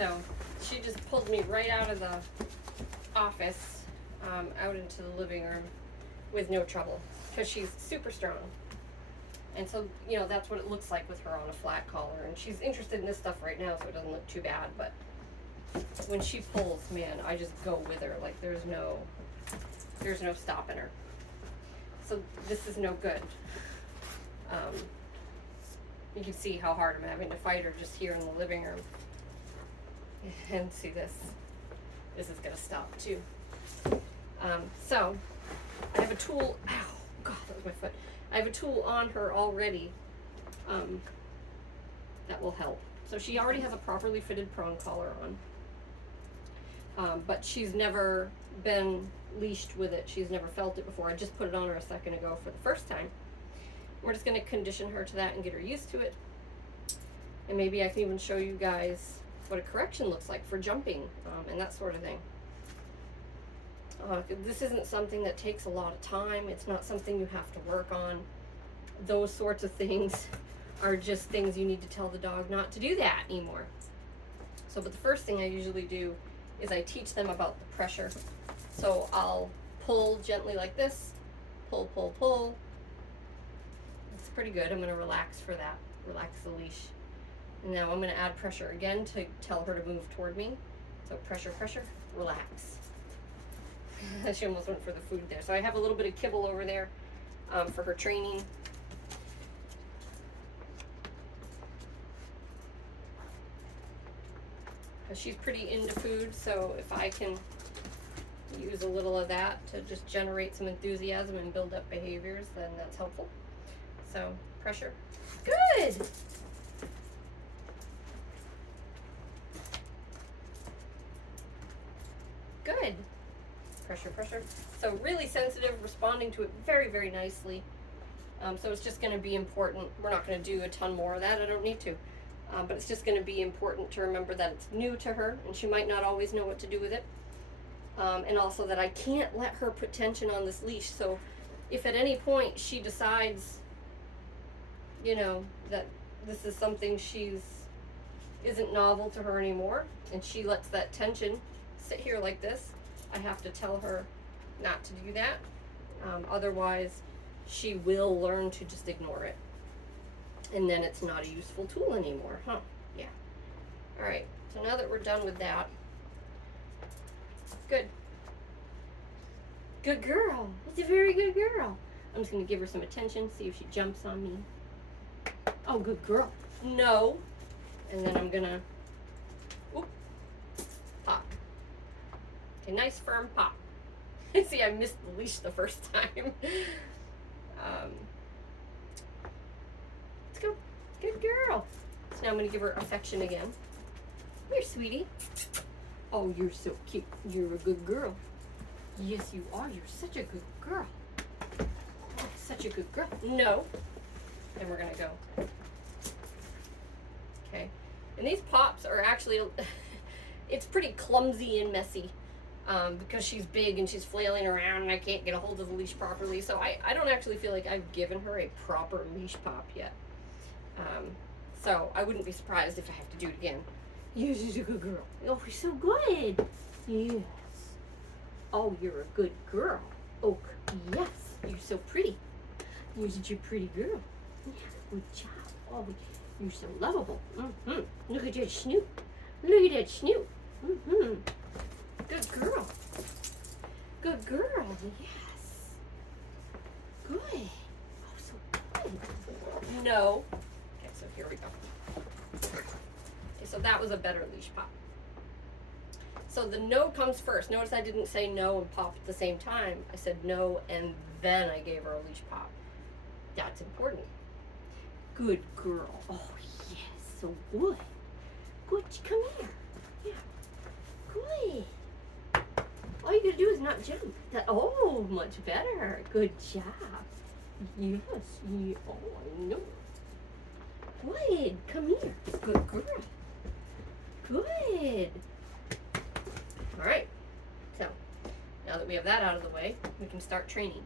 So she just pulled me right out of the office, out into the living room with no trouble, because she's super strong. And so, you know, that's what it looks like with her on a flat collar. And she's interested in this stuff right now, so it doesn't look too bad. But when she pulls, man, I just go with her. Like, there's no stopping her. So this is no good. You can see how hard I'm having to fight her just here in the living room. And see this. This is going to stop too. So I have a tool. Ow, God, that was my foot. I have a tool on her already that will help. So she already has a properly fitted prong collar on. But she's never been leashed with it. She's never felt it before. I just put it on her a second ago for the first time. We're just going to condition her to that and get her used to it. And maybe I can even show you guys what a correction looks like for jumping and that sort of thing. This isn't something that takes a lot of time. It's not something you have to work on. Those sorts of things are just things you need to tell the dog not to do that anymore. So, but the first thing I usually do is I teach them about the pressure. So I'll pull gently like this, pull, pull, pull. It's pretty good. I'm going to relax for that, relax the leash. And now I'm going to add pressure again to tell her to move toward me. So pressure, pressure, relax. She almost went for the food there. So I have a little bit of kibble over there for her training. She's pretty into food, so if I can use a little of that to just generate some enthusiasm and build up behaviors, then that's helpful. So pressure. Good. Good. Pressure, pressure. So really sensitive, responding to it very, very nicely. So it's just going to be important. We're not going to do a ton more of that. I don't need to. But it's just going to be important to remember that it's new to her, and she might not always know what to do with it. And also that I can't let her put tension on this leash. So if at any point she decides, you know, that this is something isn't novel to her anymore, and she lets that tension sit here like this, I have to tell her not to do that. Otherwise, she will learn to just ignore it. And then it's not a useful tool anymore, huh? Yeah. All right, so now that we're done with that, good. Good girl. That's a very good girl. I'm just going to give her some attention, see if she jumps on me. Oh, good girl. No. And then I'm going to pop. Okay, nice firm pop. See, I missed the leash the first time. Let's go. Good girl. So now I'm going to give her affection again. Here, sweetie. Oh, you're so cute. You're a good girl. Yes, you are. You're such a good girl. Oh, such a good girl. No. And we're going to go. Okay. And these pops are actually, it's pretty clumsy and messy because she's big and she's flailing around and I can't get a hold of the leash properly. So I don't actually feel like I've given her a proper leash pop yet. So I wouldn't be surprised if I have to do it again. Yes, you're a good girl. Oh, you're so good. Yes. Oh, you're a good girl. Oh, yes. You're so pretty. You're such a pretty girl. Yeah, good job. Oh, you're so lovable. Mm-hmm. Look at that snoot. Look at that snoot. Mm-hmm. Good girl. Good girl. Yes. Good. Oh, so good. No. Okay, so here we go. Okay, so that was a better leash pop. So the no comes first. Notice I didn't say no and pop at the same time. I said no and then I gave her a leash pop. That's important. Good girl. Oh, yes, so good. Good, come here. Yeah, good. All you gotta do is not jump. Oh, much better. Good job. Yes, yeah. Oh, I know. Good, come here. Good girl. Good. All right, so now that we have that out of the way, we can start training.